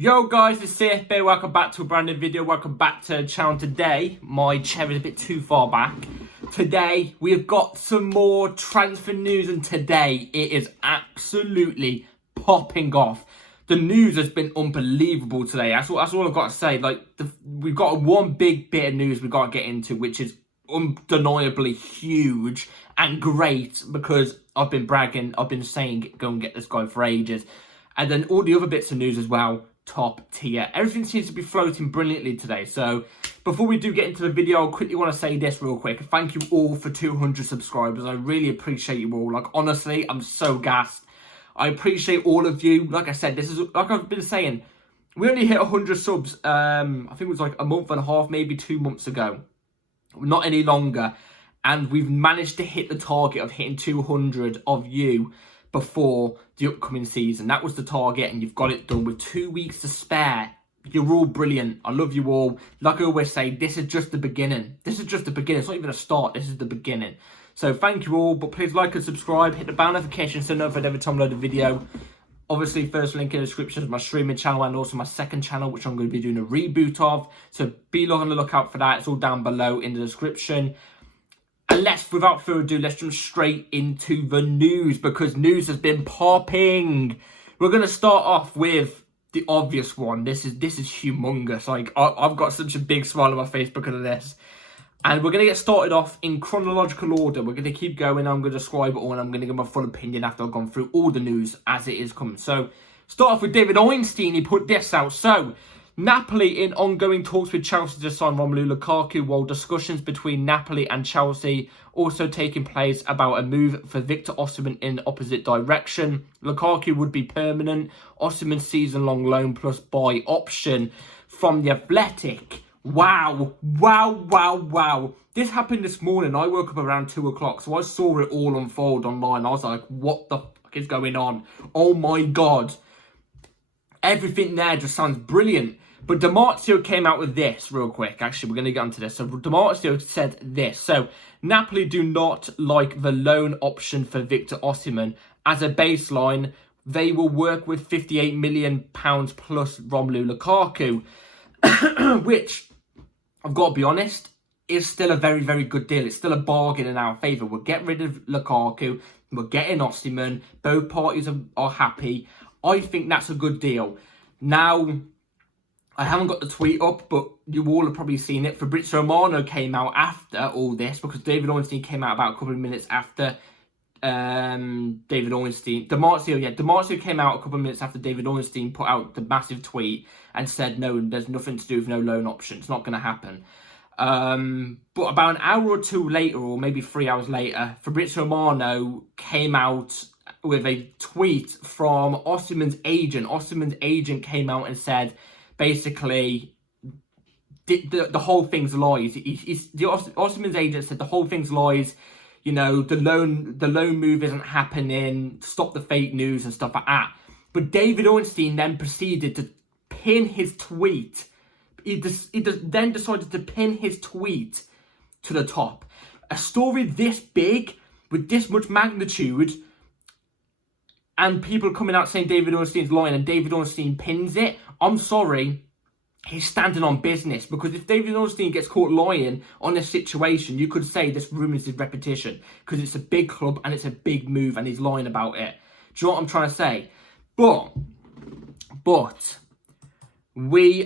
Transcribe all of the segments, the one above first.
Yo guys, it's CFB, welcome back to a brand new video, welcome back to the channel. Today, my chair is a bit too far back. Today, we have got some more transfer news and today it is absolutely popping off. The news has been unbelievable today, that's all I've got to say. We've got one big bit of news we've got to get into, which is undeniably huge and great because I've been bragging, I've been saying go and get this guy for ages. And then all the other bits of news as well. Top tier. Everything seems to be floating brilliantly today. So before we do get into the video, I quickly want to say this real quick. Thank you all for 200 subscribers. I really appreciate you all. Honestly, I'm so gassed. I appreciate all of you. Like I said, this is, like I've been saying, we only hit 100 subs, I think it was like a month and a half, maybe 2 months ago. Not any longer. And we've managed to hit the target of hitting 200 of you before the upcoming season. That was the target and you've got it done with 2 weeks to spare. You're all brilliant. I love you all. Like I always say, this is just the beginning. This is just the beginning. It's not even a start. This is the beginning. So thank you all, but please like and subscribe. Hit the bell notification so notified every time I load a video. Obviously, first link in the description is my streaming channel and also my second channel, which I'm going to be doing a reboot of. So be on the lookout for that. It's all down below in the description. And without further ado, let's jump straight into the news because news has been popping. We're going to start off with the obvious one. This is humongous. I've got such a big smile on my face because of this. And we're going to get started off in chronological order. We're going to keep going. I'm going to describe it all and I'm going to give my full opinion after I've gone through all the news as it is coming. So, start off with David Osimhen. He put this out. So, Napoli in ongoing talks with Chelsea to sign Romelu Lukaku, while discussions between Napoli and Chelsea also taking place about a move for Victor Osimhen in opposite direction. Lukaku would be permanent. Osimhen season-long loan plus buy option from the Athletic. Wow. This happened this morning. I woke up around 2 o'clock, so I saw it all unfold online. I was like, what the fuck is going on? Oh my God. Everything there just sounds brilliant. But Marzio came out with this real quick. Actually, we're going to get onto this. So Marzio said this. So Napoli do not like the loan option for Victor Osimhen. As a baseline, they will work with £58 million plus Romelu Lukaku, which, I've got to be honest, is still a very, very good deal. It's still a bargain in our favour. We'll get rid of Lukaku. We're getting Osimhen. Both parties are happy. I think that's a good deal. Now, I haven't got the tweet up, but you all have probably seen it. Fabrizio Romano came out after all this because David Osimhen came out about a couple of minutes after David Osimhen. Marzio came out a couple of minutes after David Osimhen put out the massive tweet and said, no, there's nothing to do with no loan option. It's not going to happen. But about an hour or two later, or maybe 3 hours later, Fabrizio Romano came out with a tweet from Osimhen's agent. Osimhen's agent came out and said, basically, the whole thing's lies. Osimhen's agent said the whole thing's lies. You know, the loan move isn't happening. Stop the fake news and stuff like that. But David Osimhen then proceeded to pin his tweet. He then decided to pin his tweet to the top. A story this big, with this much magnitude, and people coming out saying David Osimhen's lying and David Osimhen pins it, I'm sorry, he's standing on business. Because if David Osimhen gets caught lying on this situation, you could say this ruins his repetition. Because it's a big club and it's a big move and he's lying about it. Do you know what I'm trying to say? But we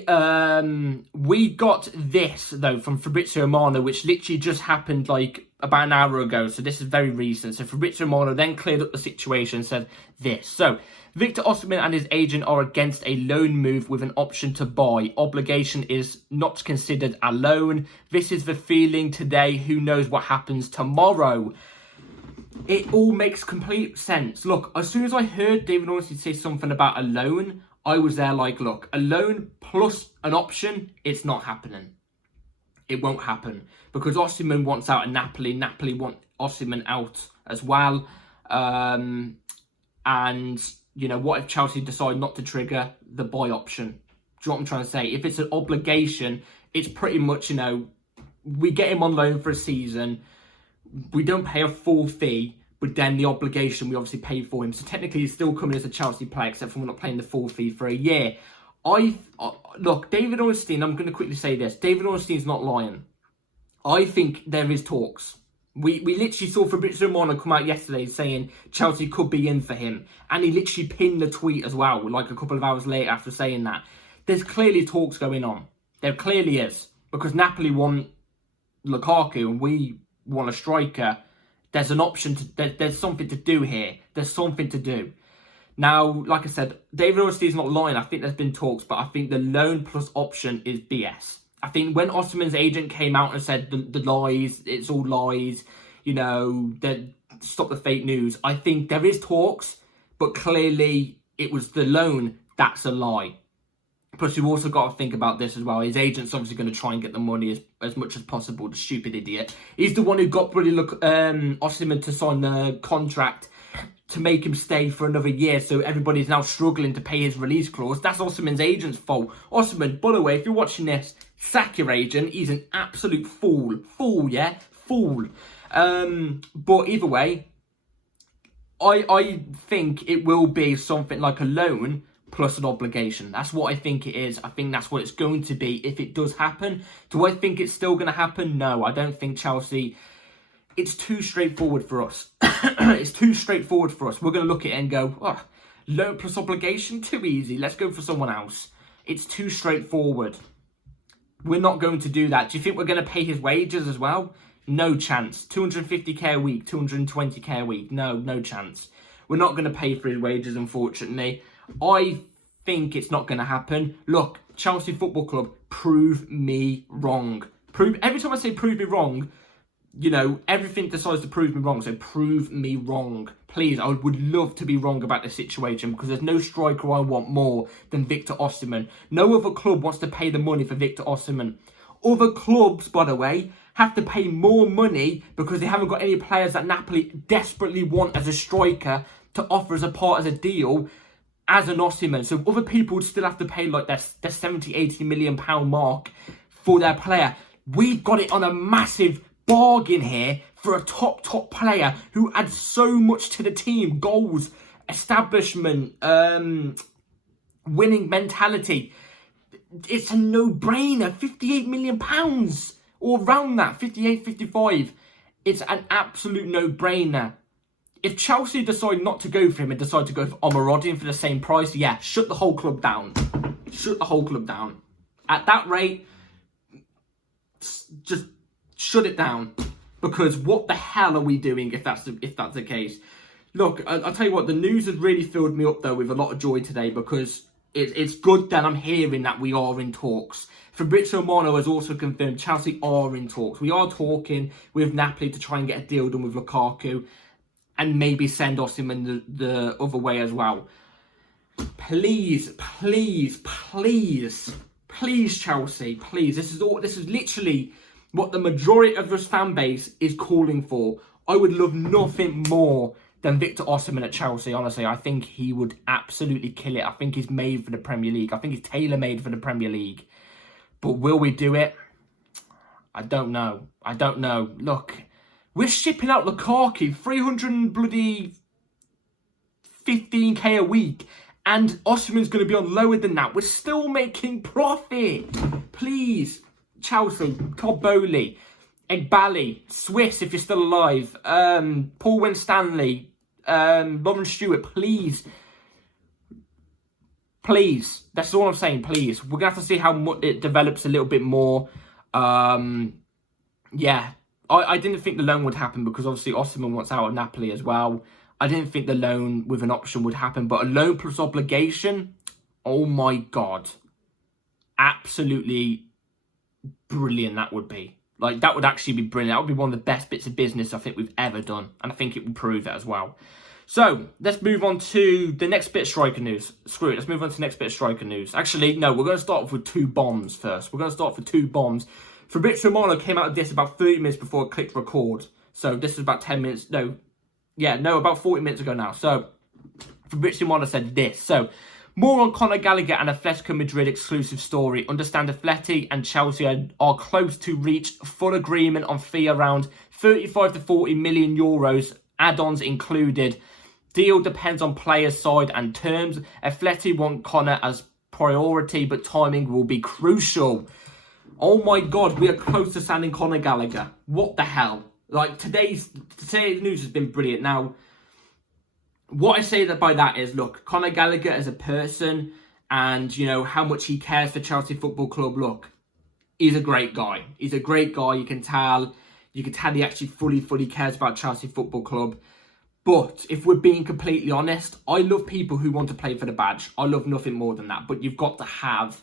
got this though from Fabrizio Romano, which literally just happened like about an hour ago. So this is very recent. So Fabrizio Romano then cleared up the situation and said this. So Victor Osimhen and his agent are against a loan move with an option to buy. Obligation is not considered a loan. This is the feeling today. Who knows what happens tomorrow? It all makes complete sense. Look, as soon as I heard David Osimhen say something about a loan, I was there like, look, a loan plus an option, it's not happening. It won't happen. Because Osimhen wants out of Napoli. Napoli want Osimhen out as well. And, you know, what if Chelsea decide not to trigger the buy option? Do you know what I'm trying to say? If it's an obligation, it's pretty much, you know, we get him on loan for a season. We don't pay a full fee. But then the obligation we obviously paid for him. So technically he's still coming as a Chelsea player, except for we're not paying the full fee for a year. Look, David Ornstein, I'm going to quickly say this. David Ornstein's not lying. I think there is talks. We literally saw Fabrizio Romano come out yesterday saying Chelsea could be in for him. And he literally pinned the tweet as well, like a couple of hours later after saying that. There's clearly talks going on. There clearly is. Because Napoli want Lukaku and we want a striker. There's an option, there's something to do here. There's something to do. Now, like I said, David Ornstein's not lying. I think there's been talks, but I think the loan plus option is BS. I think when Osimhen's agent came out and said the lies, it's all lies, stop the fake news. I think there is talks, but clearly it was the loan that's a lie. Plus, you've also got to think about this as well. His agent's obviously going to try and get the money as much as possible, the stupid idiot. He's the one who got Osimhen to sign the contract to make him stay for another year, so everybody's now struggling to pay his release clause. That's Osimhen's agent's fault. Osimhen, by the way, if you're watching this, sack your agent. He's an absolute fool. Fool. But either way, I think it will be something like a loan plus an obligation. That's what I think it is. I think that's what it's going to be if it does happen. Do I think it's still going to happen? No, I don't think Chelsea... It's too straightforward for us. It's too straightforward for us. We're going to look at it and go, oh, loan plus obligation, too easy. Let's go for someone else. It's too straightforward. We're not going to do that. Do you think we're going to pay his wages as well? No chance. 250k a week, 220k a week. No chance. We're not going to pay for his wages, unfortunately. I think it's not going to happen. Look, Chelsea Football Club, prove me wrong. Every time I say prove me wrong, everything decides to prove me wrong. So prove me wrong. Please, I would love to be wrong about this situation because there's no striker I want more than Victor Osimhen. No other club wants to pay the money for Victor Osimhen. Other clubs, by the way, have to pay more money because they haven't got any players that Napoli desperately want as a striker to offer as a part of a deal as an Osimhen. So other people would still have to pay like their 70, 80 million pound mark for their player. We've got it on a massive bargain here for a top player who adds so much to the team. Goals, establishment, winning mentality. It's a no-brainer. 58 million pounds or around that, 58, 55. It's an absolute no-brainer. If Chelsea decide not to go for him and decide to go for Omorodin for the same price, yeah, shut the whole club down. Shut the whole club down. At that rate, just shut it down, because what the hell are we doing if that's the case? Look, I'll tell you what, the news has really filled me up though with a lot of joy today, because it's good that I'm hearing that we are in talks. Fabrizio Romano has also confirmed Chelsea are in talks. We are talking with Napoli to try and get a deal done with Lukaku and maybe send Osimhen the other way as well. Please, Chelsea, please. This is literally what the majority of this fan base is calling for. I would love nothing more than Victor Osimhen at Chelsea, honestly. I think he would absolutely kill it. I think he's made for the Premier League. I think he's tailor-made for the Premier League. But will we do it? I don't know. Look, we're shipping out Lukaku, 315k a week. And Osimhen's going to be on lower than that. We're still making profit. Please. Chelsea, Todd Bowley, Egbali, Swiss if you're still alive, Paul Winstanley, Lauren Stewart, please, that's all I'm saying, please. We're going to have to see how it develops a little bit more. Yeah, I didn't think the loan would happen because obviously Osimhen wants out of Napoli as well. I didn't think the loan with an option would happen, but a loan plus obligation, oh my God, absolutely brilliant that would be. Like, that would actually be brilliant. That would be one of the best bits of business I think we've ever done. And I think it will prove it as well. So, let's move on to the next bit of striker news. Screw it, let's move on to the next bit of striker news. Actually, no, we're going to start off with two bombs first. We're going to start off with two bombs. Fabrizio Romano came out of this about 30 minutes before I clicked record. So, this is about 10 minutes. About 40 minutes ago now. So, Fabrizio Romano said this. So, more on Conor Gallagher and Atletico Madrid exclusive story. Understand Atleti and Chelsea are close to reach full agreement on fee around 35 to 40 million euros, add-ons included. Deal depends on players' side and terms. Atleti want Conor as priority, but timing will be crucial. Oh my God, we are close to signing Conor Gallagher. What the hell? Like, today's news has been brilliant. Now, what I say that by that is, look, Conor Gallagher as a person and, you know, how much he cares for Chelsea Football Club, look, he's a great guy. He's a great guy, you can tell. You can tell he actually fully cares about Chelsea Football Club. But if we're being completely honest, I love people who want to play for the badge. I love nothing more than that. But you've got to have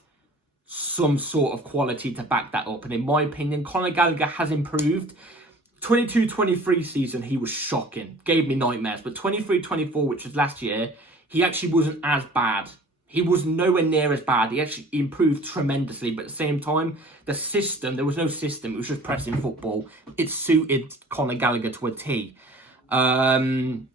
some sort of quality to back that up. And in my opinion, Conor Gallagher has improved. 22-23 season, he was shocking. Gave me nightmares. But 23-24, which was last year, he actually wasn't as bad. He was nowhere near as bad. He actually improved tremendously. But at the same time, the system, there was no system. It was just pressing football. It suited Conor Gallagher to a T. And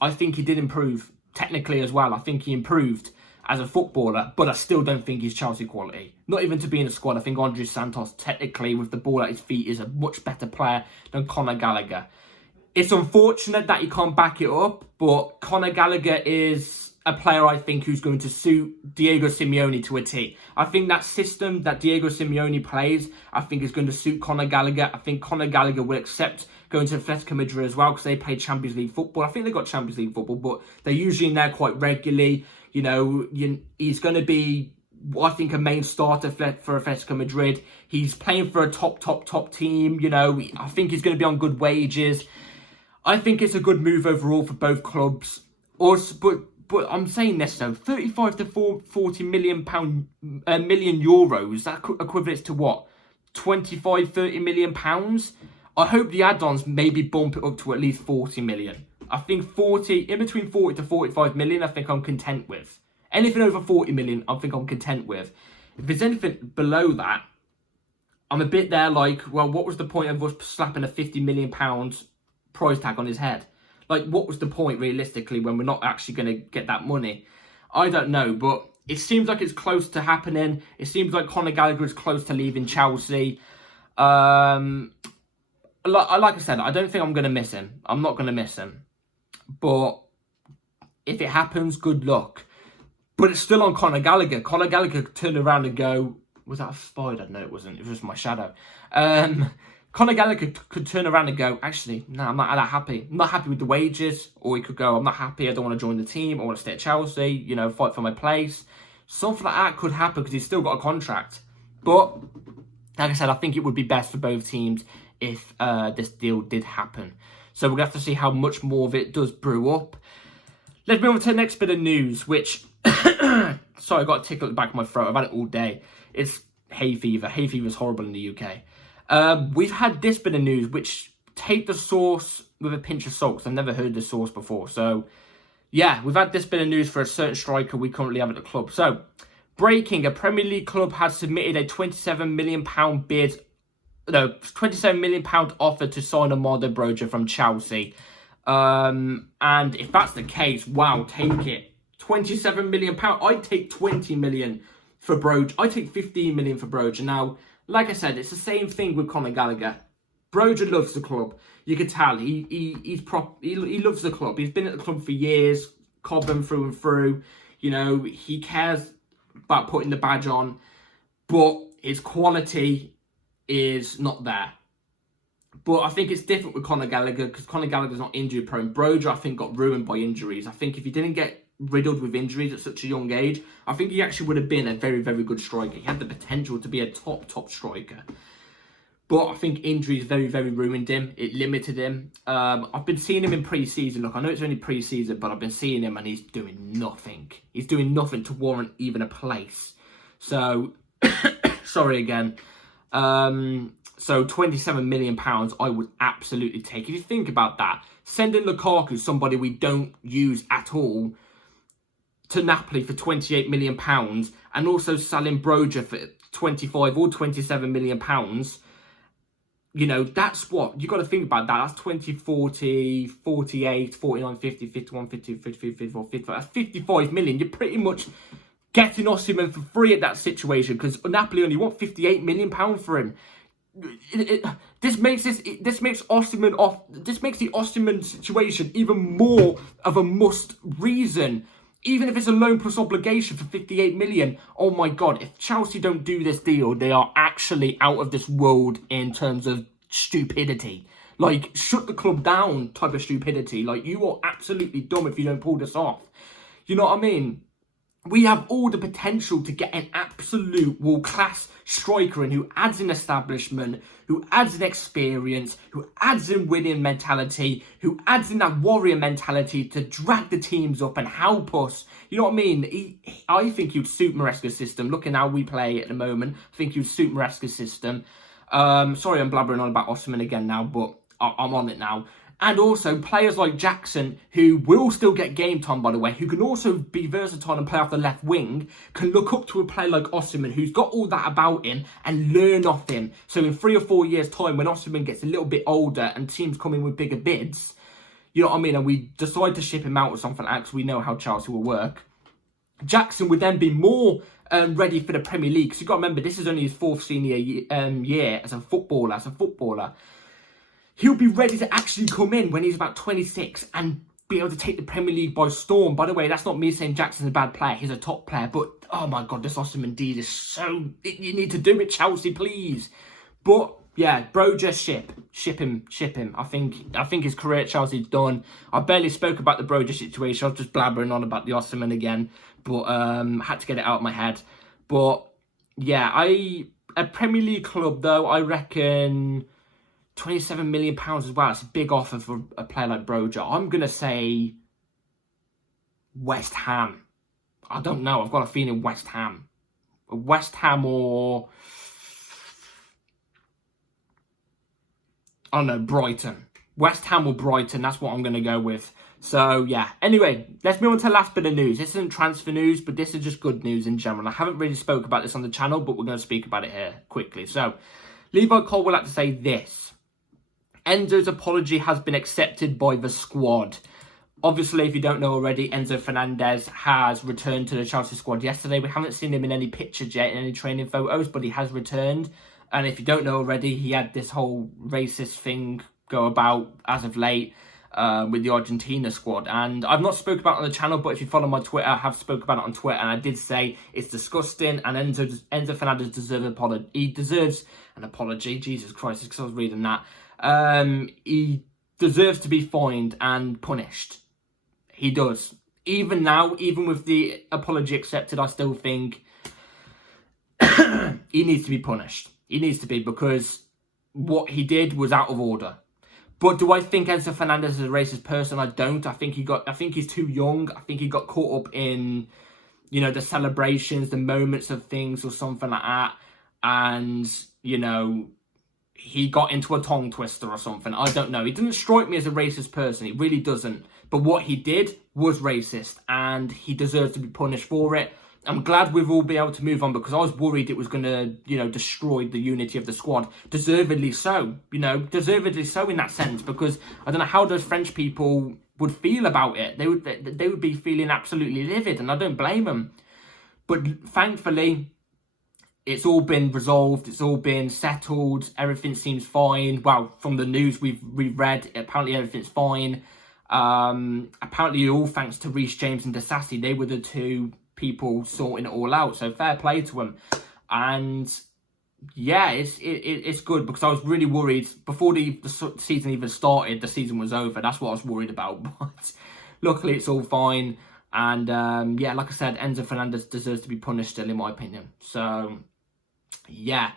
I think he did improve technically as well. I think he improved as a footballer, but I still don't think he's Chelsea quality. Not even to be in a squad. I think Andre Santos, technically, with the ball at his feet, is a much better player than Conor Gallagher. It's unfortunate that he can't back it up, but Conor Gallagher is a player, I think, who's going to suit Diego Simeone to a T. I think that system that Diego Simeone plays, I think is going to suit Conor Gallagher. I think Conor Gallagher will accept going to Atletico Madrid as well, because they play Champions League football. I think they've got Champions League football, but they're usually in there quite regularly. You know, he's going to be, I think, a main starter for Atletico Madrid. He's playing for a top team. You know, I think he's going to be on good wages. I think it's a good move overall for both clubs. Also, but I'm saying this though, 35 to 40 million euros. That equates to what? 25, 30 million pounds. I hope the add-ons maybe bump it up to at least 40 million. I think 40, in between 40 to 45 million, I think I'm content with. Anything over 40 million, I think I'm content with. If there's anything below that, I'm a bit there like, well, what was the point of us slapping a 50 million pound price tag on his head? Like, what was the point, realistically, when we're not actually going to get that money? I don't know, but it seems like it's close to happening. It seems like Conor Gallagher is close to leaving Chelsea. Like I said, I don't think I'm going to miss him. I'm not going to miss him. But if it happens, good luck. But it's still on Conor Gallagher. Conor Gallagher could turn around and go, was that a spider? No, it wasn't. It was just my shadow. Conor Gallagher could turn around and go, actually, no, I'm not that happy. I'm not happy with the wages. Or he could go, I'm not happy. I don't want to join the team. I want to stay at Chelsea, you know, fight for my place. Something like that could happen because he's still got a contract. But, like I said, I think it would be best for both teams if this deal did happen. So we're going to have to see how much more of it does brew up. Let's move on to the next bit of news, which... Sorry, I got a tickle at the back of my throat. I've had it all day. It's hay fever. Hay fever is horrible in the UK. We've had this bit of news, which take the source with a pinch of salt, because I've never heard the source before. So, yeah, we've had this bit of news for a certain striker we currently have at the club. So, breaking, a Premier League club has submitted a £27 million bid... No, £27 million offer to sign Amado Broja from Chelsea. And if that's the case, wow, take it. £27 million. I'd take 20 million for Broja. I'd take 15 million for Broja. Now, like I said, it's the same thing with Conor Gallagher. Broja loves the club. You can tell he loves the club. He's been at the club for years, Cobham through and through. You know, he cares about putting the badge on, but his quality is not there. But I think it's different with Conor Gallagher, because Conor Gallagher's not injury prone. Broja, I think, got ruined by injuries. I think if he didn't get riddled with injuries at such a young age, I think he actually would have been a very, very good striker. He had the potential to be a top striker. But I think injuries very, very ruined him. It limited him. I've been seeing him in pre-season. Look, I know it's only pre-season, but I've been seeing him and he's doing nothing. He's doing nothing to warrant even a place. So, sorry again. So £27 million I would absolutely take. If you think about that, sending Lukaku, somebody we don't use at all, to Napoli for £28 million, and also selling Broja for 25 or £27 million, you know, that's what, you got to think about that. That's 20, 40, 48, 49, 50, 51, 52, 53, 54, 55. That's 55 million. You're pretty much getting Osimhen for free at that situation, because Napoli only want £58 million for him. This makes the Osimhen situation even more of a must reason Even if it's a loan plus obligation for 58 million, oh my God, if Chelsea don't do this deal, they are actually out of this world in terms of stupidity. Like, shut the club down type of stupidity. Like, you are absolutely dumb if you don't pull this off. You know what I mean? We have all the potential to get an absolute world-class striker in who adds an establishment, who adds an experience, who adds in winning mentality, who adds in that warrior mentality to drag the teams up and help us. You know what I mean? I think he'd suit Maresca's system. Looking how we play at the moment, I think he'd suit Maresca's system. Sorry, I'm blabbering on about Osimhen again now, but I'm on it now. And also players like Jackson, who will still get game time, by the way, who can also be versatile and play off the left wing, can look up to a player like Osimhen, who's got all that about him, and learn off him. So in 3 or 4 years' time, when Osimhen gets a little bit older and teams come in with bigger bids, you know what I mean, and we decide to ship him out or something like that, because we know how Chelsea will work, Jackson would then be more ready for the Premier League. Because you've got to remember, this is only his 4th senior year as a footballer. He'll be ready to actually come in when he's about 26 and be able to take the Premier League by storm. By the way, that's not me saying Jackson's a bad player. He's a top player. But, oh my God, this Osimhen deed is so... You need to do it, Chelsea, please. But, yeah, bro, just ship him. I think his career at Chelsea's done. I barely spoke about the Broja situation. I was just blabbering on about the Osimhen again. But had to get it out of my head. But, yeah, a Premier League club, though, I reckon... £27 million as well. It's a big offer for a player like Broja. I'm going to say West Ham. I don't know. I've got a feeling West Ham. West Ham or... I don't know, Brighton. West Ham or Brighton. That's what I'm going to go with. So, yeah. Anyway, let's move on to the last bit of news. This isn't transfer news, but this is just good news in general. I haven't really spoke about this on the channel, but we're going to speak about it here quickly. So, Levi Cole will have to say this. Enzo's apology has been accepted by the squad. Obviously, if you don't know already, Enzo Fernandez has returned to the Chelsea squad yesterday. We haven't seen him in any pictures yet, in any training photos, but he has returned. And if you don't know already, he had this whole racist thing go about as of late with the Argentina squad. And I've not spoken about it on the channel, but if you follow my Twitter, I have spoken about it on Twitter. And I did say it's disgusting, and Enzo Fernandez deserves an apology. He deserves an apology. Jesus Christ, because I was reading that. He deserves to be fined and punished. He does. Even now, even with the apology accepted, I still think he needs to be punished. He needs to be, because what he did was out of order. But do I think Enzo Fernandez is a racist person? I don't. I think he's too young. I think he got caught up in, you know, the celebrations, the moments of things or something like that. And, you know, he got into a tongue twister or something. I don't know. He doesn't strike me as a racist person. He really doesn't. But what he did was racist, and he deserves to be punished for it. I'm glad we've all been able to move on, because I was worried it was going to, you know, destroy the unity of the squad. Deservedly so, you know, deservedly so in that sense, because I don't know how those French people would feel about it. They would be feeling absolutely livid, and I don't blame them. But thankfully, it's all been resolved. It's all been settled. Everything seems fine. Well, from the news we've read, apparently everything's fine. Apparently all thanks to Reece James and Disasi. They were the two people sorting it all out. So fair play to them. And yeah, it's good, because I was really worried before the season even started. The season was over. That's what I was worried about. But luckily it's all fine. And yeah, like I said, Enzo Fernandez deserves to be punished still, in my opinion. So yeah,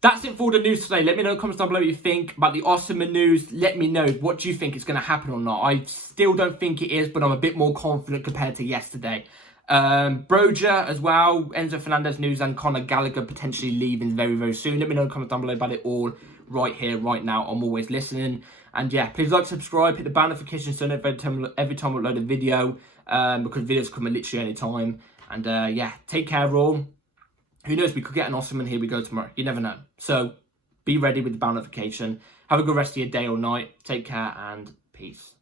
that's it for the news today. Let me know in the comments down below what you think about the Osimhen news. Let me know, what do you think is going to happen or not? I still don't think it is, but I'm a bit more confident compared to yesterday. Broja as well, Enzo Fernandez news, and Conor Gallagher potentially leaving very, very soon. Let me know in the comments down below about it all right here, right now. I'm always listening. And yeah, please like, subscribe, hit the bell notification so every time I upload a video, because videos come at literally any time. And yeah, take care all. Who knows, we could get an Osimhen, here we go tomorrow. You never know. So be ready with the bell notification. Have a good rest of your day or night. Take care and peace.